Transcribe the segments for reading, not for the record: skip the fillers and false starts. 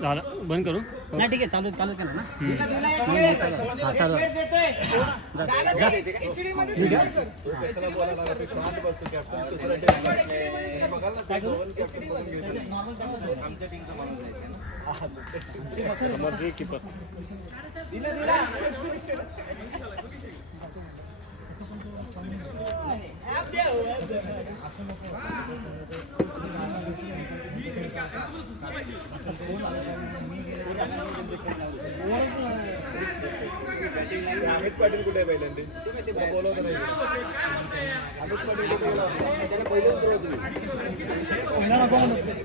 बंद करू नाही ठीक आहे चालू चालू केलं ना चालू अमित पाटील कुठे पहिल्यांदा बोलवत नाही अमित पाटील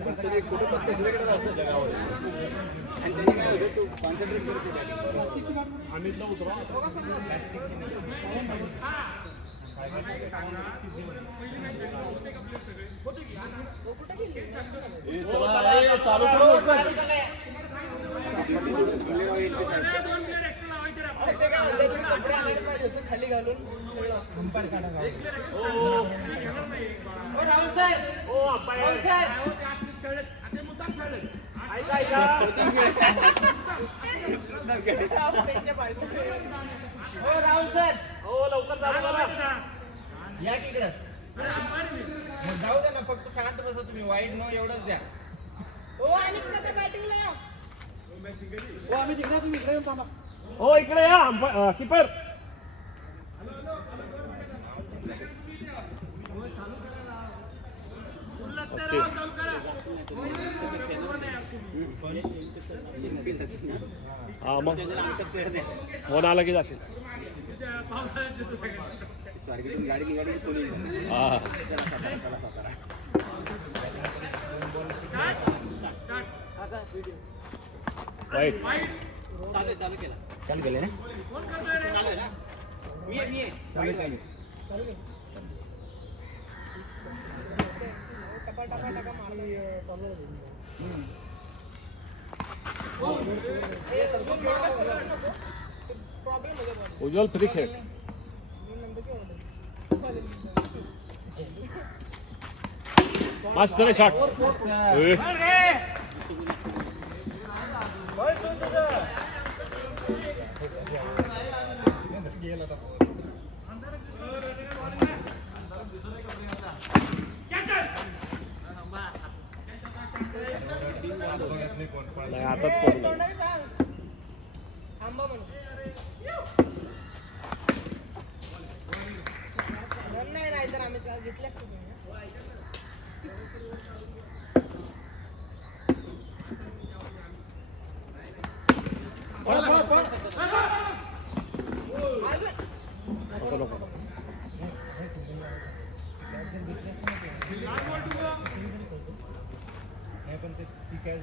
कुठे कुठे तिसरीकडे असतो जगावर अमितला उतरा चालू खाली घालून राहुल सर लवकर या की इकडं जाऊ द्या ना फक्त शांत बसा तुम्ही वाईट नो एवढंच द्या आम्ही तिकडे तुम्ही इकडे येऊन थांबा हो इकडे या कीपर हा मग फोन आला की जातील गाडी निघाली हा चालू केलं ना उज्ज्वल फ्री खेळ मस्त रे शॉट नाही तर आम्ही घेतल्या पण ते ठीक आहे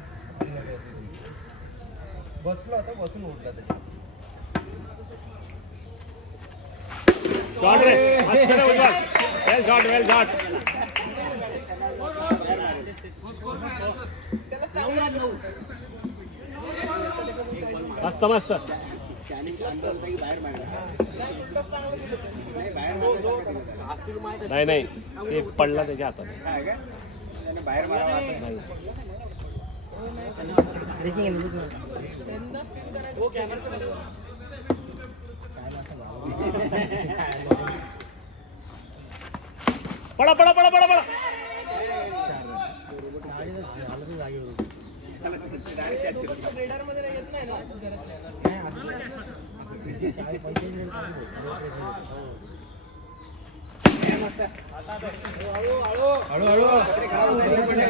बसलो आता बसून उठला तरी शॉट रे मस्त रे उज्ज्वल वेल शॉट मस्त नाही ते पडला त्याच्या हातात बाहेर पडा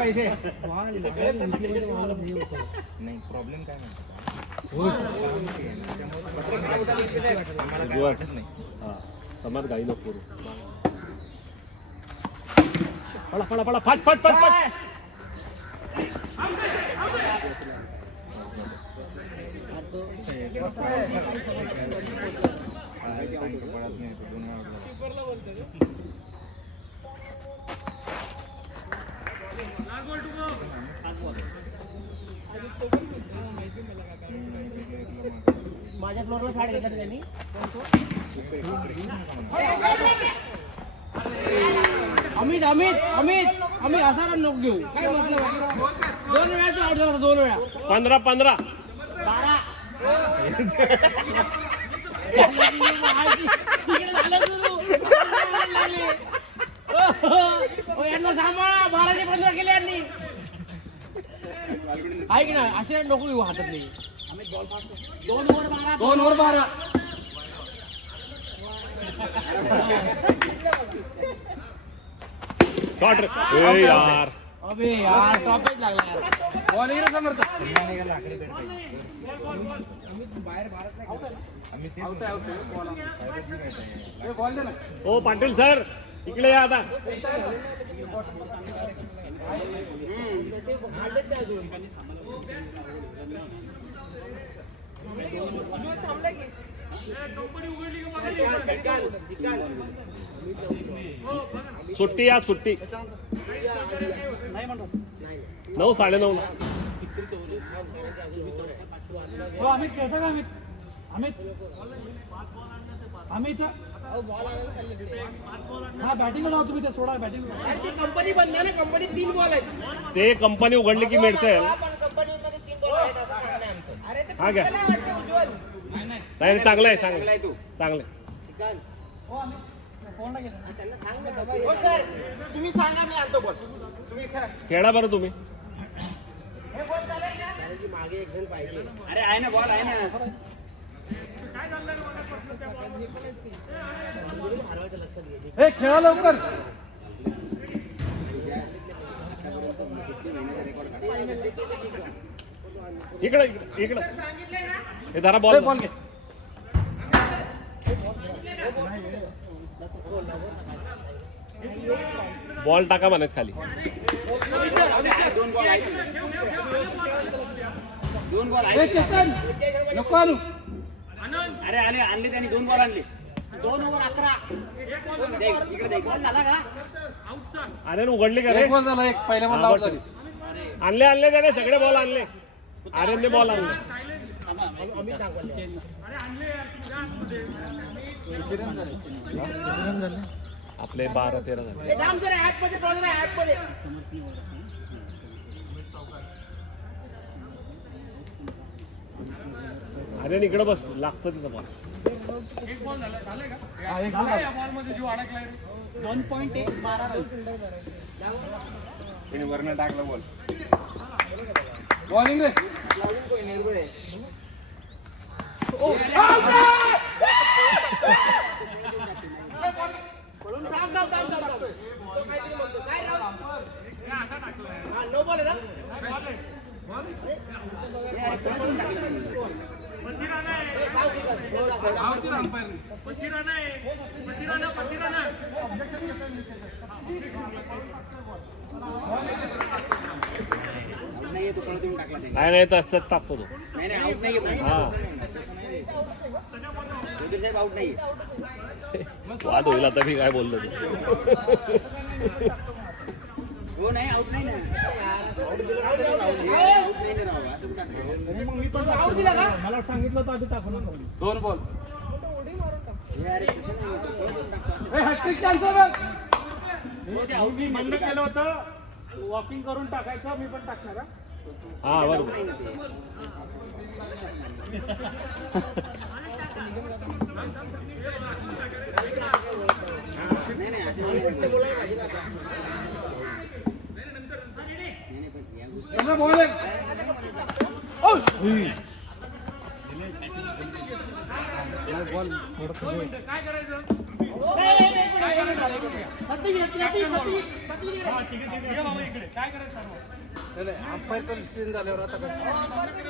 पैसे नाही प्रॉब्लेम काय समाज गाई नको पडा फाट माझ्या फ्लोअरला फाड घेतला त्यांनी अमित अमित अमित अमित असा रन नको घेऊ काय मतलब आहे? 2 वेळाचा आउट झाला 2 वेळा 15 12 यांना सांभाळा 12चे 15 केले यांनी आहे की नाही असे नको घेऊ हातात नाही 2 ओव्हर 12 शॉट ए यार अबे यार टॉपेज लागला यार बॉल इकडे समर्थ लाकडी बॅट पाहिजे. आम्ही तेच म्हणतो. फायबरची बॅट आहे. बॉल दे ना ओ पाटील सर इकडे या आता सुट्टी या सुट्टी 9 9:30 ला हो अमित खेळतो का अमित अमित अमित हा बॅटिंगला जाऊ तुम्ही ते सोडा बॅटिंग कंपनी बंद आहे ना कंपनी 3 बॉल आहेत ते कंपनी उघडली की मिळतंय पण कंपनीमध्ये 3 बॉल आहेत असं सांगणं आहे आमचं. अरे ते हा घ्या कुठलं नाही वाटतं उज्ज्वल नाही चांगलं आहे चांगलं आहे चांगलं आहे. हो अमित फोनला गेला त्यांना सांग ना हो सर तुम्ही सांगा मी आणतो बॉल तुम्ही खेळा. खेळा बरं तुम्ही हे बॉल चालेल ना? की मागे एक जण पाहिजे अरे आहे ना बॉल आहे ना हरवायचं लक्षात घे हे खेळा लवकर इकडे इकडे हे धरा बॉल बॉल घे बॉल टाका म्हणायच खाली 2 बॉल आहेत हे चेतन नको आणू अरे आणले त्यांनी 2 बॉल आणले 2 ओव्हर 11 इकडे देख बॉल झाला का अरे उघडली का रे एक बॉल झाला एक पहिल्या बॉल आउट झाली आणले त्याने सगळे बॉल आणले आर्यनने बॉल आणले आम्ही सांगले आपले 12-13 झाले हे थांब जरा ऍप मध्ये बॉल नाही ऍप मध्ये आर्यन इकडे बस लागतं तिथं बॉल हा, एक बॉल झाला. 2.1 12 रन त्याने वरनं टाकला बॉल. बॉलिंग रे लावून कोणी निर्भय आहे. थांब तो काहीतरी म्हणतो काय राव हा नो बॉल आहे ना काय नाही तसंच टाकतो तो हा वाद होईल आता मी काय बोललो हो नाही आउट नाही ना आउट दिला का मला सांगितलं तर आधी टाकू नका 2 बॉल हॅट्रिक चान्स मी म्हणणं केलं होतं वॉकिंग करून टाकायचं मी पण टाकणार हा बरोबर बॉल अंपायर तर डिसिजन झाल्यावर आता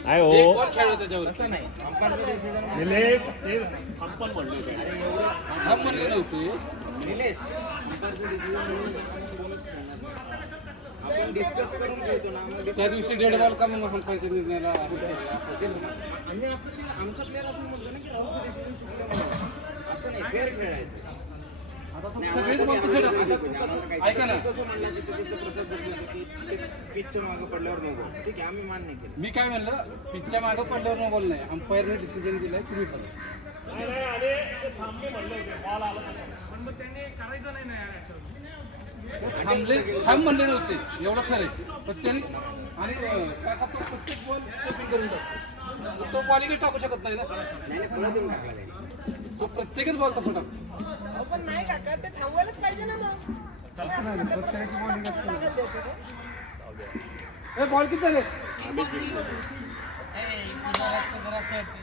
काय हो खेळ त्याच्यावर असं नाही अंपायरचं decision म्हणजे निलेश ते आपण म्हणले होते हम म्हणले नव्हते निलेश अंपायरचं decision म्हणजे कोणच खेळणार नाही. आपण डिस्कस करून खेळतो ना मग त्या दिवशी 1.5 बॉल का मग अंपायरच्या निर्णयाला आम्ही आता ते आमचा प्लेअर असं म्हणतो ना की राहुलचं डिसिजन चुकलं म्हणून असं नाही फेअर खेळायचं आता सगळेच बॉल तसे आता टाकले. तू कसं ऐका ना कसं म्हणला की तिथे प्रसाद बसला की ते पिचच्या मागं पडल्यावर नको ठीक आहे आम्ही मान्य केलं मी काय म्हणलं पिचच्या मागं पडल्यावर नो बॉल नाही अंपायरने डिसिजन दिलाय तुम्ही पण थांब म्हणले नव्हते एवढं खरं आहे. पण त्यांनी आणि काका तो प्रत्येक बॉल स्टॉपिंग करून टाकतो. तो बॉलिंगच टाकू शकत नाही ना. तो प्रत्येकच बॉल तसं टाकतो. अहो, पण नाही काका ते थांबवायलाच पाहिजे ना मग तुम्ही असं टाकायला द्यायचं का? बॉल किती झाले?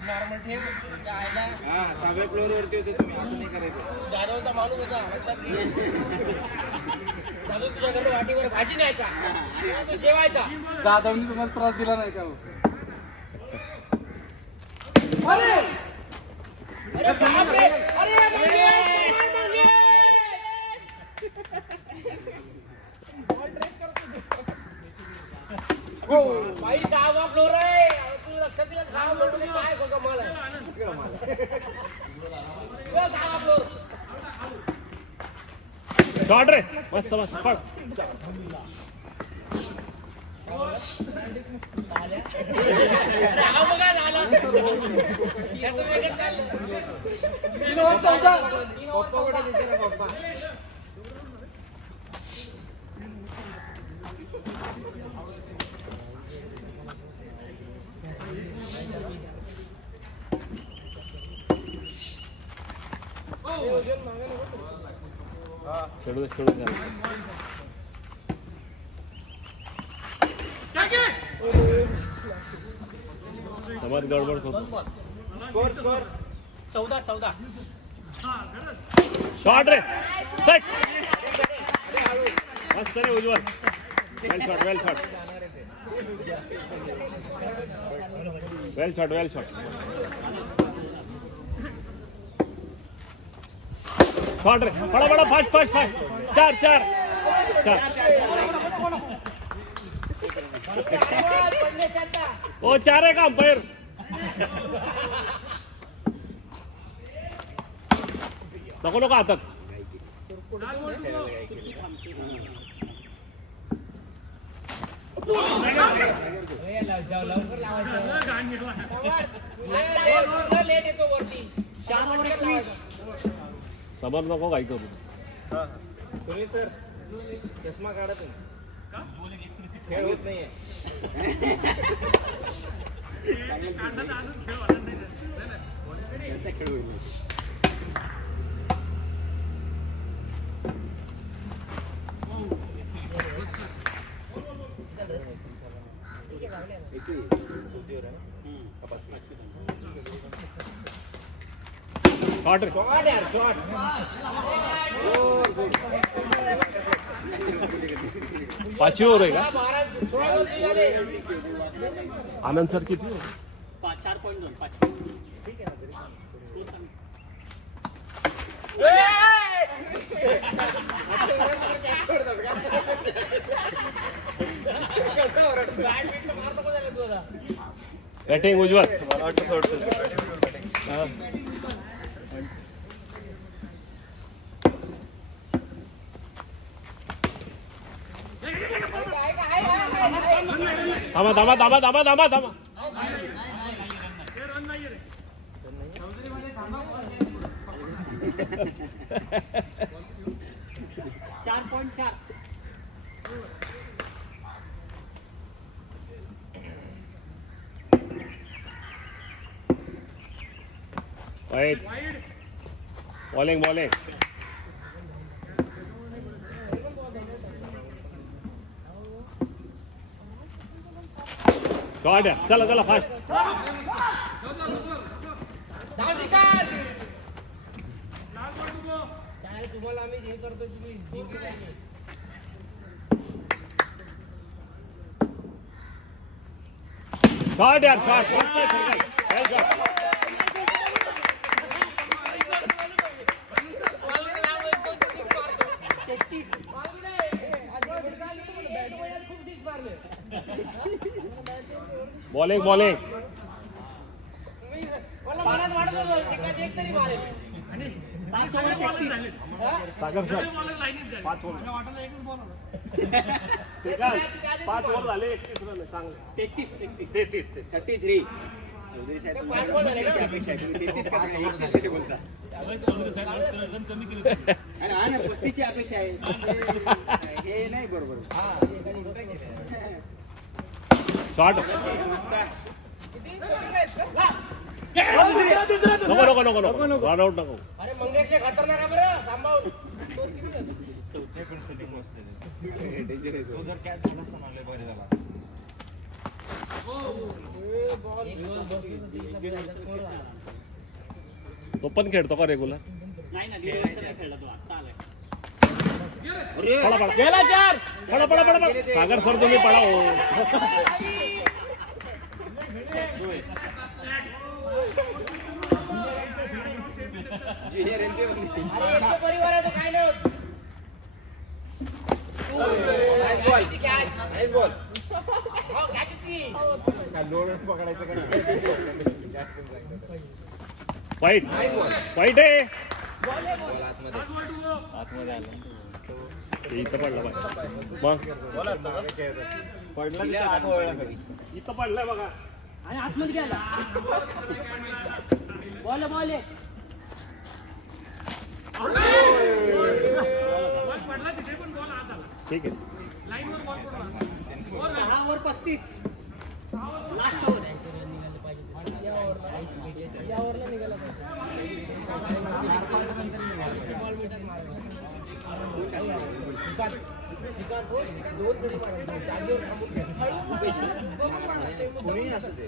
नॉर्मल ठेव जायला हा 6व्या फ्लोअर वरती होते तुम्ही, असं नाही करायचं. जाधवचा माणूस होता लक्षात घे. जाधव तुझ्या घरी वाटीवर भाजी न्यायचा तो जेवायचा. जाधवनी तुम्हाला त्रास दिला नाही का हो? अरे अरे बापरे! अरे मागे! बॉल ट्रेस करतो हो भाई 6वा फ्लोर आहे. अहो, तू लक्षात दिलं 6वा फ्लोर मध्ये काय कमाल आहे. हो, 6वा फ्लोर. शॉट रे मस्त मस्त पड नाव बघा झालं. याचं वेगळंच चाललं. 3 ओव्हर 14. पप्पा कुठे दिसते ना पप्पा? खेळू दे खेळू दे समाज गडबड करतो. स्कोर स्कोर 14 शॉट रे सिक्स मस्त रे उज्ज्वल वेल शॉट वेल शॉट वेल शॉट वेल शॉट शॉट रे बड़ा बड़ा फास्ट फास्ट फास्ट चार चार चार पडले त्यांना. ओ चार आहे का अंपायर नको नको हातात लवकर लावायचं. लेट येतो वरती 4 ओव्हर लावायचं. समोर नको काही करू हा सुनील सर चष्मा काढा तुम्ही. खेळ होत नाहीये. शॉट रे शॉट यार शॉट. पाचवी ओव्हर आहे का महाराज 16 गोल झाले. आनंद सर किती हो? 4.2 बॅटिंग उज्ज्वल थांबा थांबा थांबा थांबा थांबा थांबा वाईट बॉलिंग बॉलिंग शॉट आहे चला चला फास्ट काय तुम्हाला आम्ही हे करतो तुम्ही जिंकले पाहिजे. शॉट यार शॉट वेल शॉट बॉलिंग बॉलिंग मला मनात वाटत होतं एखादी एक तरी मारेल. सागर सर 5 ओव्हर ठीक आहे 5 ओव्हर झाले 31 रन चांगले 33 33 33 5 बॉल झाले ना? अपेक्षा आहे. तुम्ही 33 कसं काय? 31 कसे बोलता? चौधरी साहेब आज रन कमी केले. अरे हा ना, 35 ची अपेक्षा आहे. हे नाही बरोबर. हा, एकाने उलटा केलंय. शॉट नको रन आउट नको. अरे मंगेशले खतरनाक आहे बरं थांबावून. तो जर कॅच झाला असता ना, लय भारी झाला. तो पण खेळतो का रेग्युलर? नाही ना, 1.5 वर्ष नाही खेळला तो, आता आलाय. पळा गेला 4. पळा सागर सर तुम्ही पळा हो. ज्युनियर एनपी अरे एकटं परिवार आहे तो काय नाही होत. Nice ball. Catch nice ball. हो कॅच होती. काय लोड पकडायचं का? वाईट नाईस बॉल. वाईट आहे. बॉल आतमध्ये आला. ते इथं पडला पाहिजे मग बॉल आतमध्ये खेळतो. पडला तिथे आत वळला खाली. इथं पडलाय बघा. आणि आतमध्ये गेला. बॉल बॉल ठीक आहे. 6 ओव्हर 35 लास्ट ओव्हर या ओव्हरला निघाला दोन तरी जागेवर कोणीही असू दे.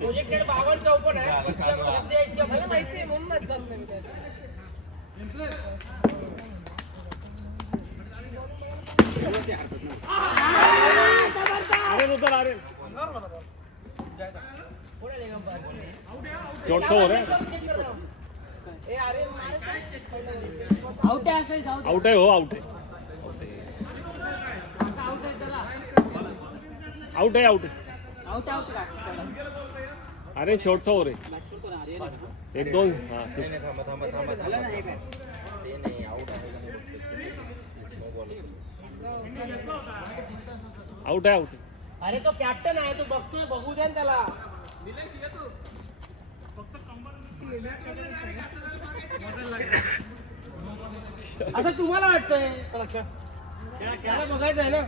प्रोजेक्टेड 52-54 आहे. झालं, चालू आहे. द्यायची मला माहिती आहे म्हणून नाही जात नाही मी. आर्यन उतर आर्यन. कोणाला निघाम पार? शेवटचं ओव्हर आहे. ए अरे आउट आहे असेल जाऊ आउट आहे हो आउट आहे. आउट आहे आउट आहे. आउट अरे शेवटचा ओव्हर आहे. 1-2 हा नाही सिक्स. नाही, थांबा थांबा थांबा थांबा. ते नाही, आउट आहे का नाही? No ball. आउट आहे आउट आहे. अरे तो कॅप्टन आहे तो बघतोय बघू द्या ना त्याला. असं तुम्हाला वाटतंय त्याला बघायचं आहे ना.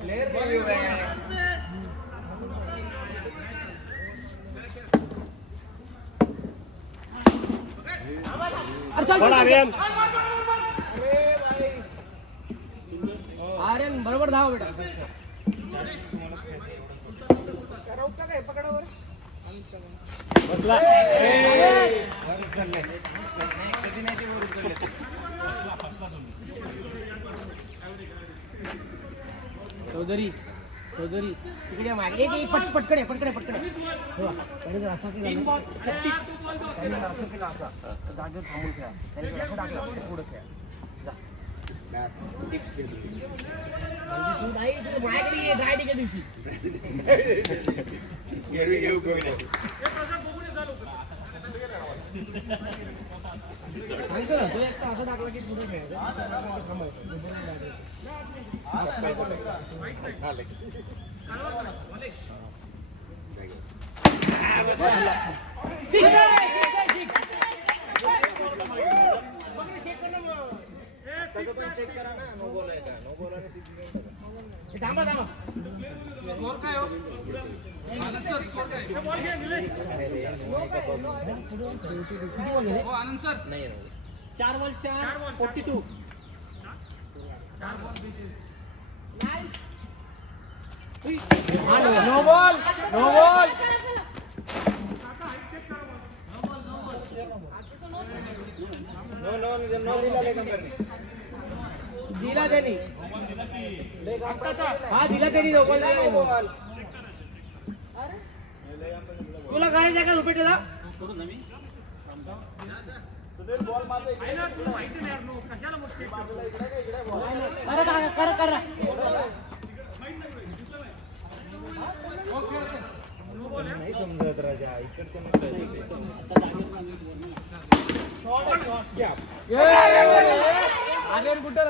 प्लेयर रिव्ह्यू आहे. अरे चल, पण चल, आर्यन चल. आर्यन बरोबर धाव बेटा. काय पकडावर बसला. वरच चाललंय. नाही, कधी नाही ते वरच चाललंय. चौधरी इकडे या मागे. एक पटकन असा केला असं केला असा जागेवर थांबून खेळा. त्याने असं टाकला पुढे खेळा. टिप्स देतो. तू नाही तुझं माझ्याकडे ये गाडीच्या दिवशी. घेऊ कोणी नाही. सांगतो ना तू एकटा असं टाकला की पुढे खेळायचं. झालं. चेक करा ना, नो बॉल आहे का? नो बॉल आहे, सिक्स घेऊन टाका. थांबा स्कोर काय हो? आनंद सर स्कोर काय? हो आनंद सर. नाही ना. 4 ball 4 42. 4 ball no ball no no no दिला ले कंपनी. दिला त्यांनी. हा दिला त्यांनी बॉल तुला करायचं का रुपेटला सुनील बॉल माझा इकडे नाही समजत राजा इकडच्या आगे कुठं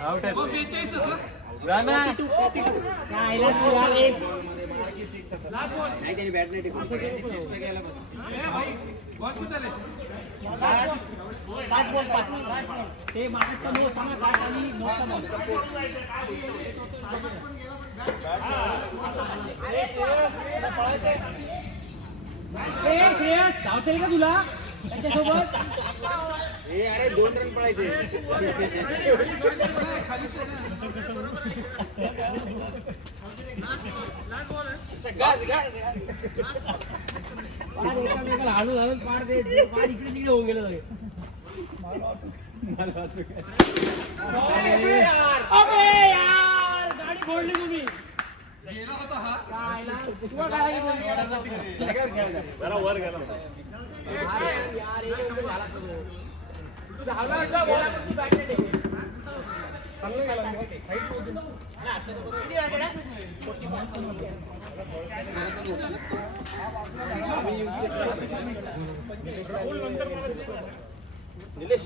आउट आहे नाही त्यांनी बॅट नाही टेकून श्रेयस धावते का तुला त्याच्यासोबत अरे 2 रन पळायचे एकामेकाला हालून हालून पाड दे पाड इकडे तिकडे होऊन गेलं सगळे अबे यार गाडी फोडली तुम्ही गेला होता हा जरा वर गेला यार एक रन झाला तू धावला होता बोला तू बॅट नाही टेकली निलेश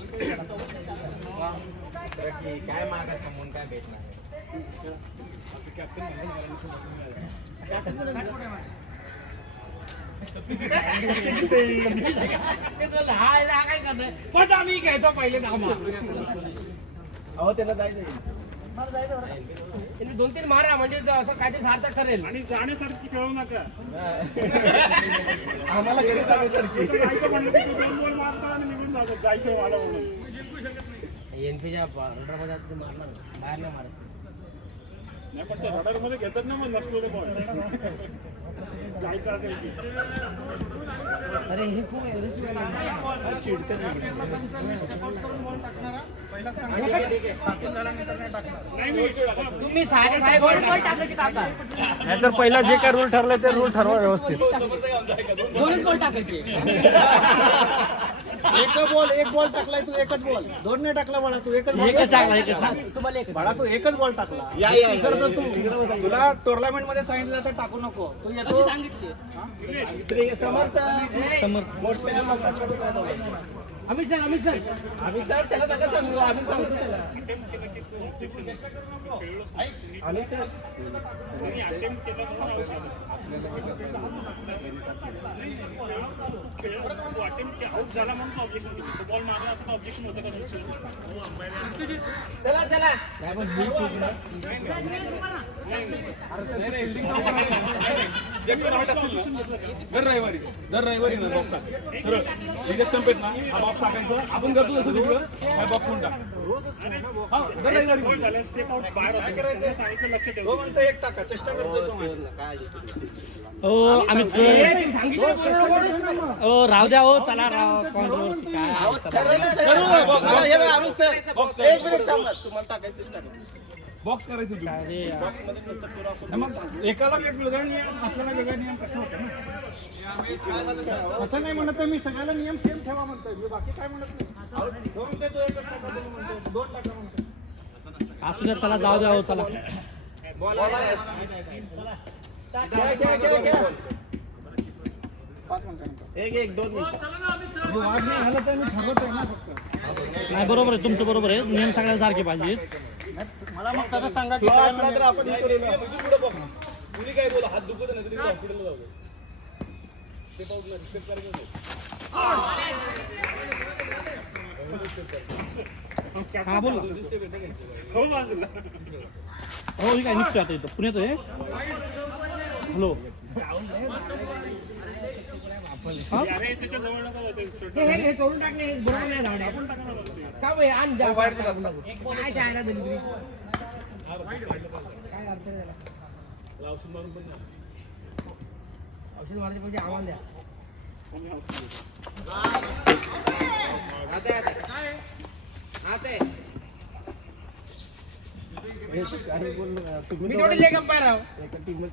काय मागा समोर काय भेटणार काय करणार पण आम्ही घ्यायचो पहिले धामा अहो त्याला जायचं त्यांनी 2-3 मारा म्हणजे असं काहीतरी सार्थक ठरेल आणि जाण्यासारखी खेळू नका आम्हाला घरी जाण्यासारखी जायचं म्हणलं की तू 2 बॉल मारता आणि निघून जातात जायचं मला म्हणून एनपीच्या रडारमध्ये मारला बाहेर नाही मारत नाही पण ते रडार मध्ये घेतात ना मग नसलेले बॉल जायचं असेल की अरे हे खूप तुम्ही साहेब टाकायचे काका नाहीतर पहिला जे काय रूल ठरले ते रूल ठरवा व्यवस्थित 2 बॉल टाकायचे एक बॉल टाकलाय तू एकच बॉल 2 नाही टाकला बाळा तू एकच तुम्हाला एक बाळा तू एकच बॉल टाकला या तिसरं तर तू तुला टुर्नामेंट मध्ये सांगितलं तर टाकू नको तू येतो सांगितले समर्थ मोठ्या अमित सर आम्ही सर त्याला नका सांगू आम्ही सांगतो त्याला आम्ही सर त्यांनी अटेम्प्ट केला म्हणून out झाला. तू अटेम्प्ट आउट झाला म्हणून ऑब्जेक्शन केली बॉल मारला असं ऑब्जेक्शन होतं का चला दर रविवारी ना बॉक्स सरळ लिगेस स्टंपेट ना हा बॉक्स टाकायचा आपण करतो तसं तिकडं हा बॉक्स म्हणून टाक हा दर रविवारी गोल झाला स्टेप आउट बाहेर होतं. त्याला सांगितलं लक्ष ठेव तो म्हणतो एक टाका चेष्टा करतो तो माझ्याला. काय राहू द्या हो चला राव कॉन्ट्रोवर्सी आम्ही सर एक मिनिट थांबा तुम्हाला टाकायचं चेष्टा करा बॉक्स करायचं तू बॉक्स मध्ये नंतर तुला आपण मग एकाला वेगवेगळा नियम आपल्याला वेगळा नियम कसं होतं ना असं नाही म्हणत आहे मी सगळ्याला नियम सेम ठेवा म्हणतोय मी बाकी काय म्हणत नाही तो म्हणतोय तो एकच टाका दोन म्हणतो 2 टाका म्हणतो असू द्या चला जाऊ द्या हो चला बॉल एक 2 मिनिट वाद नाही झाला तर मी ठरवत आहे ना फक्त नाही बरोबर आहे तुमचं बरोबर आहे नियम सगळ्या सारखे पाहिजेत मला मग तसं सांगा की असला तर आपण हे करू ना. तुम्ही काय बोला हात दुखत नाही तिकडे हॉस्पिटलला जाऊ स्टेप आउटला रिस्पेक्ट करायचं नाही हा बोल हो बाजूला हो ठीक आहे निघतो आता इथं पुण्यात आहे हॅलो अरे त्याच्या जवळ नका जाऊ, ते स्वेटर. हे तोडून टाकले हे बरोबर नाही धावणे का भाई आण जा काय चायला दिली तुम्ही काय अर्थ आहे त्याला औषध मारून पण नाही. औषध मारायचे म्हणजे आम्हाला द्या कोणी औषध देतं? आते मी थोडी लेग अंपायर आहो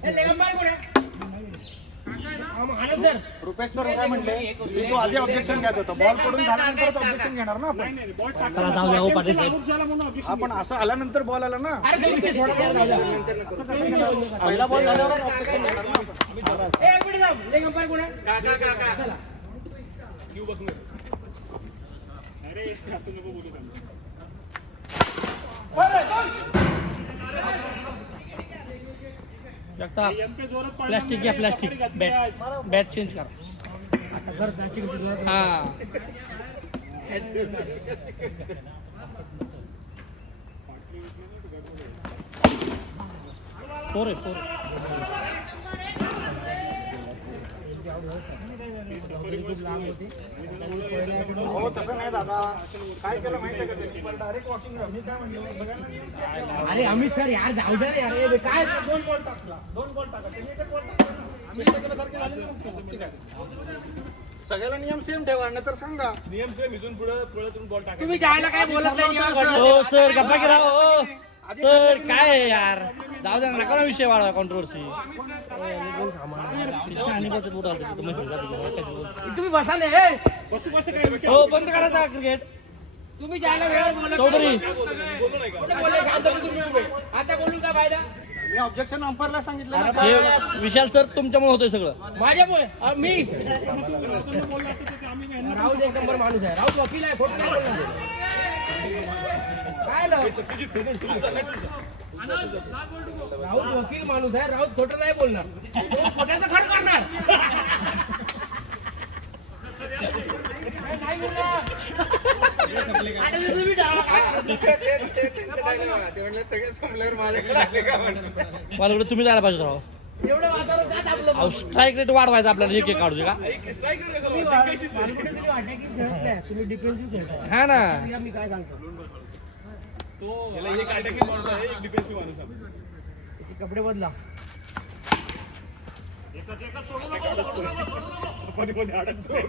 हे लेग अंपायर कोण आहे आनंद सर रुपेश सर काय म्हणले की तू आधी ऑब्जेक्शन घ्यायचं होतं बॉल पडून झाल्यानंतर ऑब्जेक्शन घेणार ना नाही आपण नाही बॉल आऊट झाला म्हणून objection आपण असं आल्यानंतर बॉल आला ना अरे दोन विषय सोडा द्या, जाऊ द्या. पहिला बॉल झाल्यावर ऑब्जेक्शन घेणार ना आपण ए, एक मिनिट थांब. लेग अंपायर कोण आहे काका चला घेऊ बघ ना. अरे असं नको बोलू त्यांना. जगताप MP जोरात पाडला प्लास्टिक घ्या नाही, प्लास्टिक कपडे घातले आज. बॅट चेंज कर आता घर प्लास्टिक हा फोर आहे फोर हो तसं नाही दादा काय केलं माहितीये का त्यांनी पण डायरेक्ट वॉकिंग मी काय म्हणलो सगळ्यांना नियम सांगा. अरे अमित सर यार जाऊ दे रे यार ए, काय दोन बॉल टाकला दोन बॉल टाका त्यांनी एकच बॉल टाकला ना. चेष्टा केल्यासारखे झाले ना मग ते. ठीक आहे सगळ्याला नियम सेम ठेवा नाही तर सांगा नियम सेम इथून पुढे पळतून बॉल टाका. तुम्ही जायला काय बोलत नाही जेव्हा घडलं हो तेव्हा. सर गप्पा करा हो सर काय आहे यार जाऊ द्या नका ना विषय वाढवा कॉन्ट्रोवर्सी तुम्ही बसा ना हे बसू बसू काय विचार? हो बंद करायचा क्रिकेट तुम्ही जायला वेळेवर बोलत चौधरी. नाही. कुठे बोलले शांत बसा तुम्ही उभे. आता बोलून काय फायदा मी ऑब्जेक्शन अंपायरला सांगितलं ना विशाल सर तुमच्यामुळे होतंय सगळं माझ्यामुळे मी तुम्ही बोलला असतं तर ते आम्ही काय नाही. राऊत एक नंबर माणूस आहे राऊत वकील आहे खोटं नाही बोलणार. काय आलं? राऊत वकील माणूस आहे राऊत खोटं नाही बोलणार तो खोट्याचं खड करणार नाही बोलणार. आता तुम्ही डावा काय? सगळे संपल्यावर माझ्याकडे आले का म्हणतात मला तुम्ही जायला पाहिजे राव एवढं वातावरण का तापलं अहो स्ट्राईक रेट वाढवायचा आपल्याला एक एक काढू का तुम्ही मला कुठेतरी वाटतं की खेळत नाही तुम्ही डिफेन्सिव्ह खेळताय हा ना या मी काय सांगतो तो याला एक अटॅकिंग माणूस आहे, एक डिफेन्सिव्ह माणूस आहे. त्याचे कपडे बदला सफारीमध्ये अडकतोय.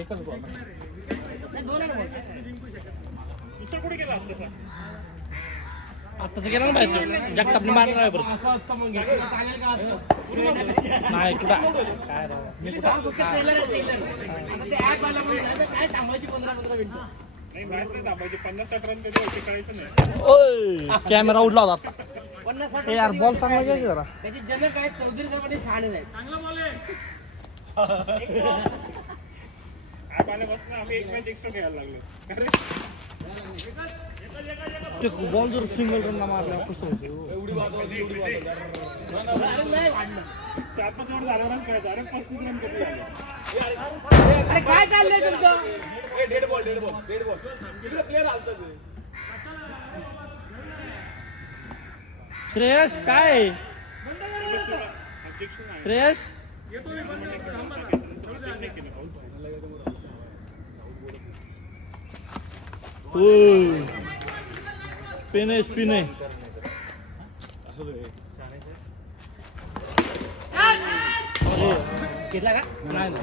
एकच बॉल नाही दोन आहे ना बॉल. दुसरा कुठे गेला आता? आता तर गेला ना बाहेर जगतापने मारला नाही परत असं असतं मग घेतलं तर चालेल का असं नाही कुठं काय राव मी सांग फक्त टेलर आहे टेलर आता ते ऍप आला म्हणजे काय थांबायची 15 मिनिटं नाही मॅच नाही थांबायची. 50-60 रन कधी व्हायचे कळायचं नाही. ओय कॅमेरा उडला होता 50-60 ए यार बॉल चांगला घ्या की जरा त्याची जनक आहेत चौधरी साहेबांनी शहाणे आहेत ऍप आल्यापासून आम्ही एक मॅच एक्स्ट्रा खेळायला लागलो. अरे ते बॉल जर सिंगल रनला मारला कसं होतं अरे नाही वाढलं 4-5 ओव्हर झाल्यावरच कळायचं. अरे 35 रन कधी झाले? अरे काय चाललंय तुमचं श्रेयस काय Objection आहे. श्रेयस स्पिन आहे स्पिन आहे घेतला का नाही ना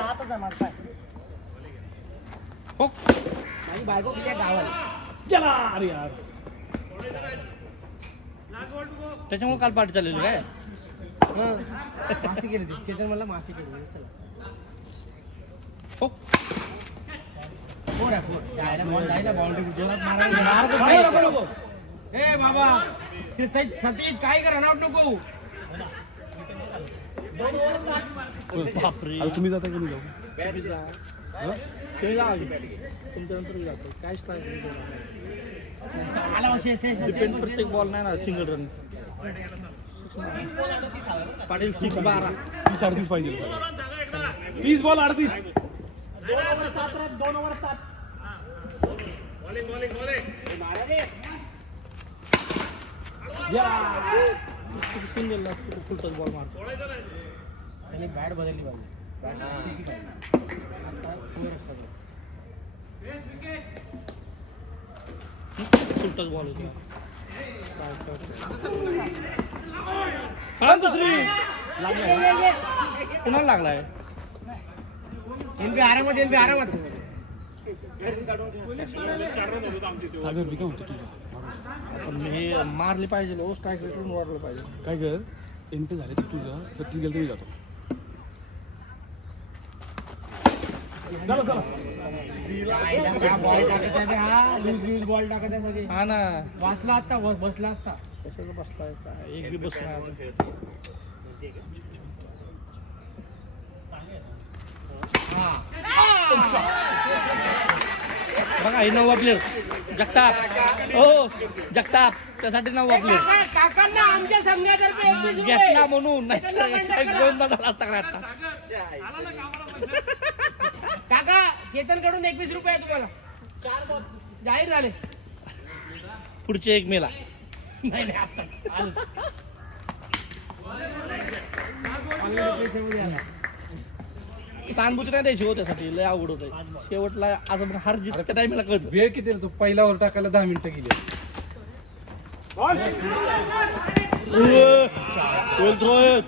हातच आहे माझा हो माझी बायको किती गावाला गेला अरे यार त्याच्यामुळे काल पार्टी चाललेली काय मासी केली ती चेतन मला मासी केली चला हो फोर आहे फोर जायला बॉल जायला बाउंड्री जोरात मारायला ए बाबा सतीश काय कर रनआउट नको बापरे तुम्ही जाता कोणी जाऊ खेळला तुमच्यानंतर जातो काय स्ट्राईक आला डिपेंड प्रत्येक बॉल नाही ना सिंगल रन पाटील 6-12 30-38 पाहिजे. 30 ball 38. 2 over 7 bowling bowling bowling फुल टच बॉल मारतो सोडायचं नाही त्यांनी बॅट बदलली पाहिजे फुल टच बॉल होती दुसरी कुणाला लागलाय एनपी आरामात एनपी आरामात 4 रन होत आमची तेव्हा. सागर मी काय होतो तुझं पण हे मारली पाहिजे हो स्ट्राईक रेटून वाढलं पाहिजे काय कर एनपी झाले तर तुझं 30 गेलं तर मी जातो बॉल टाकत आहे हा लूज बॉल टाकत आहे सगळे हा ना वाचला असता बसला असता कशाचं बसलाय काय एक बी बस नाही अजून. बघा हे 9वा प्लेअर जगताप हो जगताप त्यासाठी 9वा प्लेअर काकांना आमच्या संघातर्फे 21 रुपये. घेतला म्हणून नाही गोंदा झाला असता का आता काका चेतन कडून 21 रुपये आहे तुम्हाला जाहीर झाले पुढचे 1 मेला नाही नाही आता आज. चांगल्या पैशामध्ये आला. सहानुभूती नाही द्यायची हो त्यासाठी लय अवघड होत शेवटला आज हार जीत त्या टायमीला कळत वेळ किती आहे? तो पहिला ओव्हर टाकायला 10 मिनिटं गेली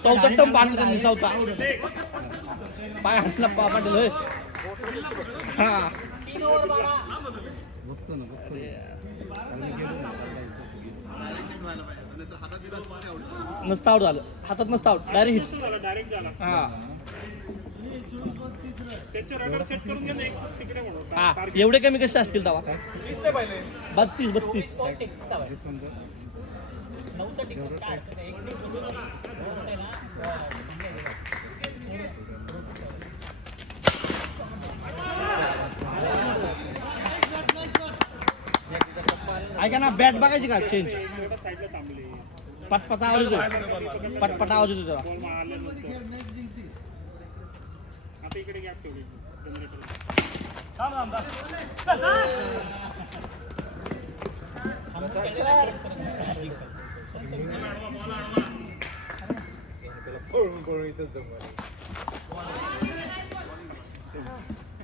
चौथा टम बांधला त्यांनी चौथा पाय हातला पाटील होय हा नसता आउट झालं हातात नसता आउट डायरेक्ट हिट झाला डायरेक्ट झाला हा त्यांचे रडार सेट करून घ्या ना एक तिकडे म्हणून हा एवढे कमी कसे असतील दावा 32 ऐका ना बॅट बघायची का चेंज साईडला थांबले पटपट आवाज येतो पटपट आवाज येतो त्याला बॉल मारले नंतर आता इकडे गॅप ठेवली जनरेटर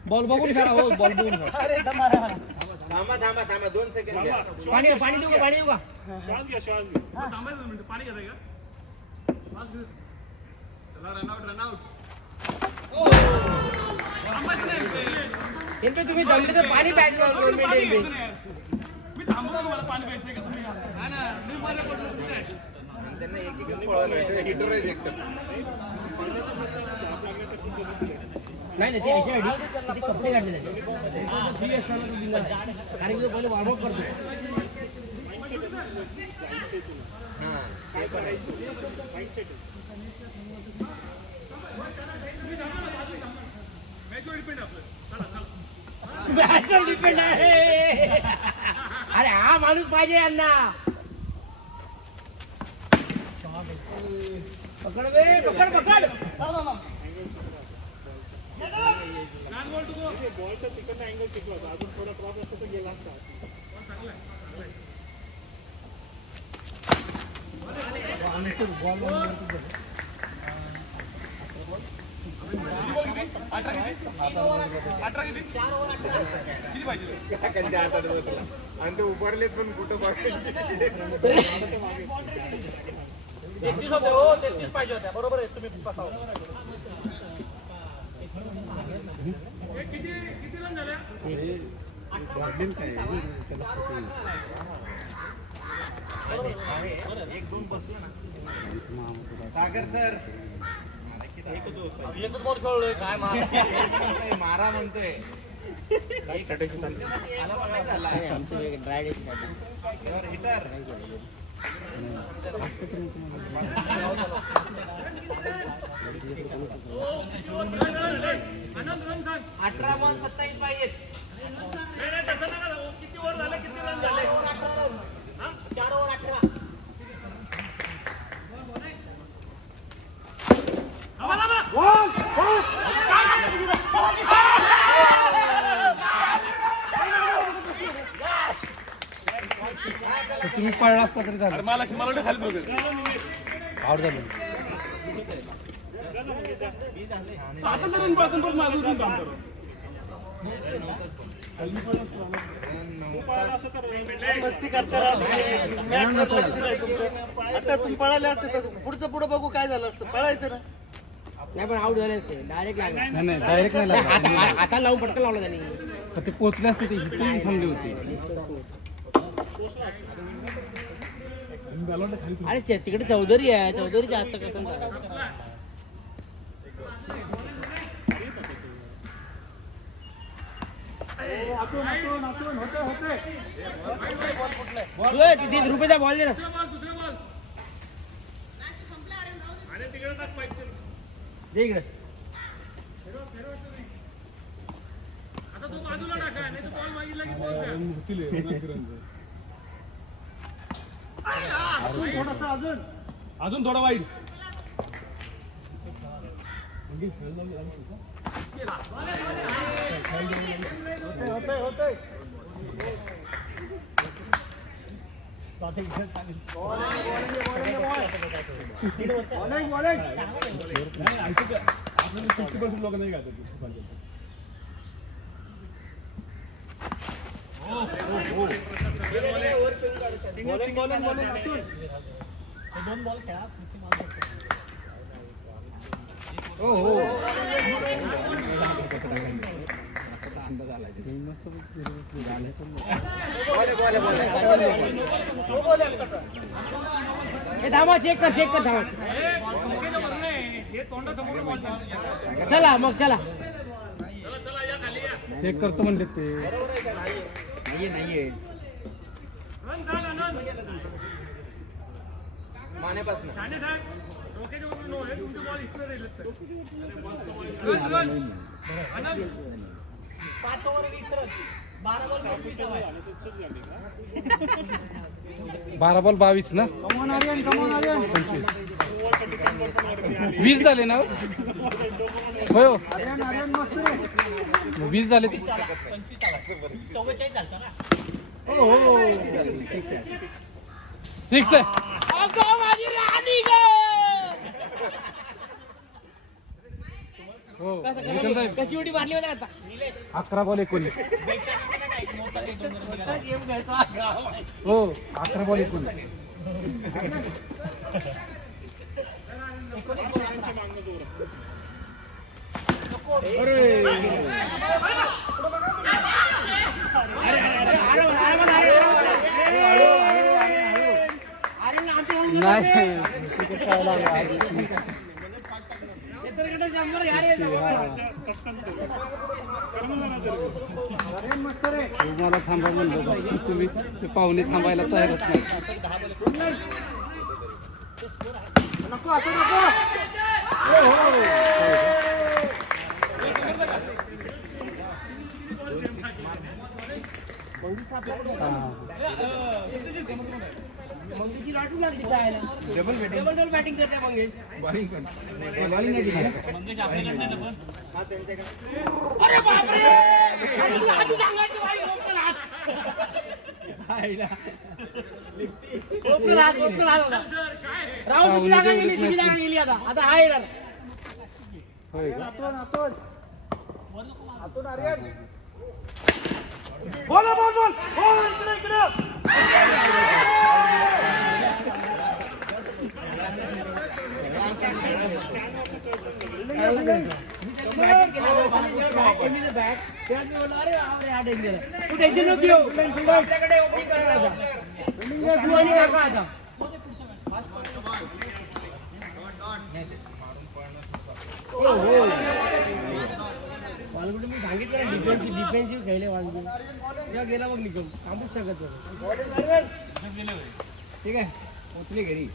बॉल बघून खेळा हो बॉल बघून खेळा थांबा थांबा थांबा 2 सेकंद घ्या पाणी पाणी देऊ का पाणी देऊ का श्वास घ्या श्वास घ्या थांबायचं मिनिट पाणी घेताय का एनपी तुम्ही दमले तर पाणी पाहिजे गव्हर्नमेंट एनपी त्यांना एक एकच पळवलं हिटर आहे एकदम नाही नाही ते याच्यासाठी ते कपडे काढले त्याचे फ्री असताना तो दिला नाही. कारण की तो पहिले वॉर्मअप करतो हां काय करायचं माइंडसेट मॅचवर डिपेंड आहे अरे हा माणूस पाहिजे यांना पकड बे पकड पकड बॉलचा तिकडचा अँगल शिकला होता अजून थोडा क्रॉस असता तर गेला असता काकांच्या हातात बसला आणि ते उभारलेत पण कुठं बघायचे 33 होते हो 33 पाहिजे होत्या बरोबर आहे तुम्ही बसावं किती रन झाले एक दोन बसलो ना सागर सर एकच बॉल खेळलोय काय मार मारा म्हणतोय हिटर 18 बॉल 27 पाहिजेत किती ओव्हर झाले किती रन झाले 4 ओव्हर 18 बॉल तर तुम्ही पळला असता तरी झालं. मला वाटतं खाली बघेल आउट झालं. स्वातंत्र्य पासून पण माझं काम करू मस्ती करता आता तुम्ही पळाले असते तर पुढचं पुढं बघू काय झालं असतं पळायचं ना. नाही पण आउट झाले असते डायरेक्ट लागला नाही डायरेक्ट नाही लागला. हाताला लावून पटकन लावला त्यांनी. पण ते पोचले असते ते इथे येऊन थांबले होते. अरे तिकडे चौधरी आहे, चौधरीच्या हात कसं झालं? तिथे रुपयाचा बॉल दे ना. दे इकडे. अजून थोडा वाईट आपल्याला 50% लोक नाही घालत. थांबा चेक कर थांबा. चला मग चला. चेक करतो म्हणले ते. नाहीये मानेपासून 5 ओव्हर 20 रन 12 बॉल 25 हवा आहे. 12 बॉल 22 ना. 20 झाले ना होय हो. 20 झाले ते. 44 झालता ना. सिक्स आहे. हो निखिल साहेब. कशी उडी मारली होती आता? 11 बॉल 19. गेम खेळतो. हो 11 बॉल 19. मला थांबा म्हणलं तुम्ही ते पाहुणे थांबायला तयार होत नाही. मंगेशची लाटून लागली चायला. डबल बॅटिंग करते मंगेश. अरे बापरे. आधी सांगायचं बाई, ओपनर हात. ओपनर हात होता. राहुल तुझी जागा गेली, तुझी जागा गेली आता हा येणार. होय का? तू टेन्शन नको घेऊ. आपल्याकडे ओपनिंग करायचा. तू आणि काका आता. वालगुडी मी सांगितलं डिफेन्सिव्ह खेळले वालगुडी. तेव्हा गेला बघ निघून. थांबूच शकत नाही. ठीक आहे पोचले घरी.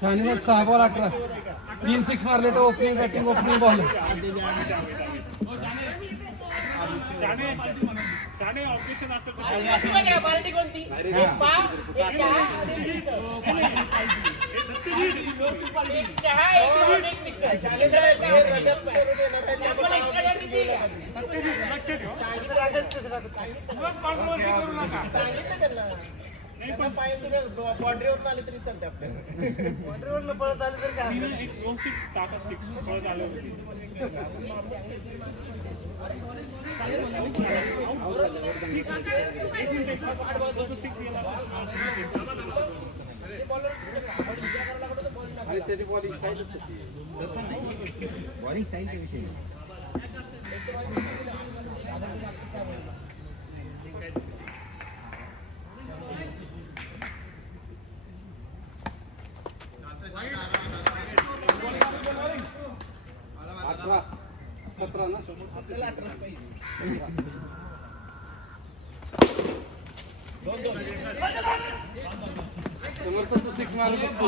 शहाणे 6 बॉल 18. 3 6 मारले तर ओपनिंग बॉल. शाणे ऑब्जेक्शन असेल तर पार्टी कोणती एक पाव एक चहा आणि एक मिसळ. एक चहा एक मिसळ. आम्हाला extra date किती? लक्ष ठेव सांगितलं त्यांना. त्यांना पाहिजे बॉर्डरीवरून आले तरी चालते आपल्याला. बॉर्डरीवरून पळत आले तर काय हरकत नाही. एक व्यवस्थित टाका 6 पळत आलं होती आणि त्याची बॉलिंग स्टाईलच तशी आहे. तसं नाही बॉलिंग स्टाईलच्या विषयी नाही. अठरा 17 ना आपल्याला 18 पाहिजे. समर्थ तू 6 मारू शकतो.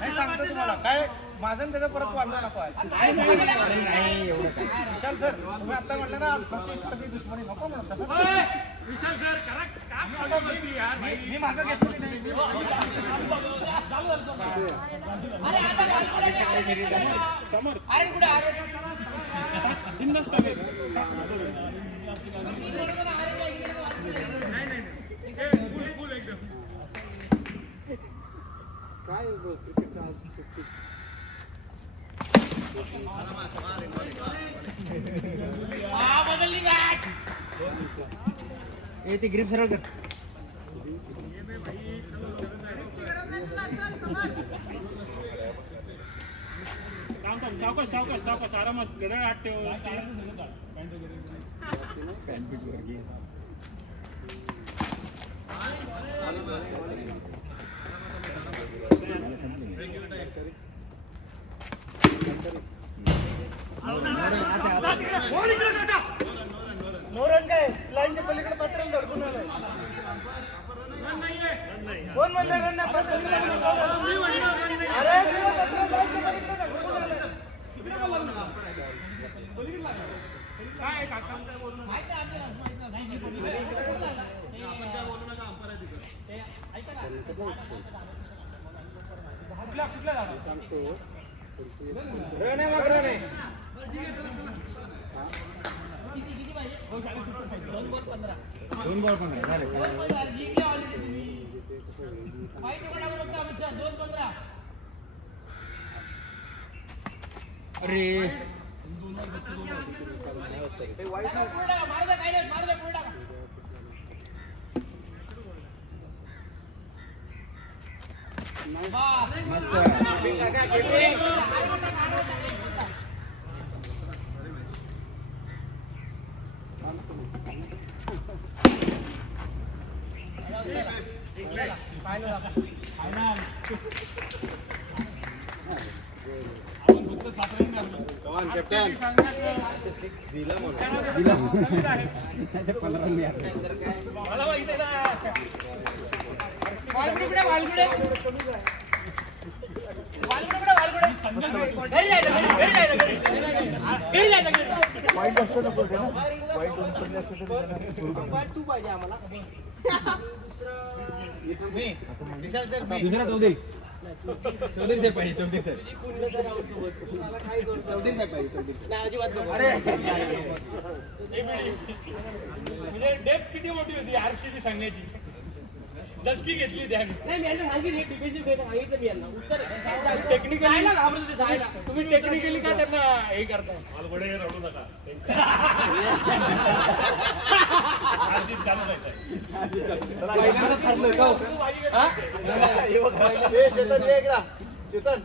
नाही सांगतो तुम्हाला काय माझं आणि त्याचा परत वाढला नको आहे. विशाल सर तुम्ही आता म्हटलं ना प्रतिस्पर्धी दुश्मनी नको म्हणून तसं विशाल सर मी मागं घेतली नाही. समोर अरे कुठे अरे बिंदास टाकायचं काय क्रिकेट आज सुट्टी. बदलली बॅट. ते ग्रीप सरळ कर. थांब सावकाश सावकाश सावकाश आरामात घड्याळ आठ ठेव नोरन काय लाईनच्या पलीकडे पत्राला धडकून आलाय. कोण म्हणलं रन नाही पत्राला धडकून आलाय? अरे तुला पत्राला लाईनच्या पलीकडे धडकून आलाय. काय काका कुठल्या कुठल्या जागा सांगतो रन आहे मग रन आहे. 2 बॉल 15 झाले. अरे कॅप्टन दिला म्हणून 15 नाही आले. मला माहिती आहे वाईट असतं नको ना वाईट दोन पडले असते तू पाहिजे आम्हाला. मी विशाल सर दुसरा चौधरी साहेब पाहिजे. चौधरी साहेब नाही अजिबात नको. म्हणजे डेप किती मोठी होती आरसीबी सांगण्याची दसकी घेतली त्याने नाही मी यांना सांगितलं हे डिफेन्सिव्ह घ्यायचं सांगितलं मी यांना. उत्तर टेक्निकली जायला घाबरत होते जायला. तुम्ही टेक्निकली का त्यांना हे करताय मालवडे रडू नका चालू पहिल्यांदा ठरलं का हो? चेतन ये इकडं. चेतन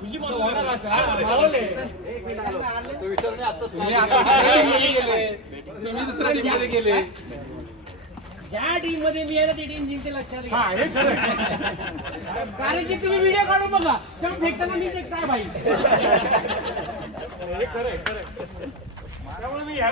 खुशी मला होणार असं मालवले तुम्ही आता टीममध्ये गेले तुम्ही दुसऱ्या टीममध्ये गेले. ज्या टीम मध्ये मी आहे ना ती टीम जिंकते लक्षात घ्या. हा हे खरं कारण की तुम्ही व्हिडिओ काढून बघा तेव्हा फेकताना मी ते काय भाई हे खरं आहे, खरं आहे. त्यामुळे मी ह्या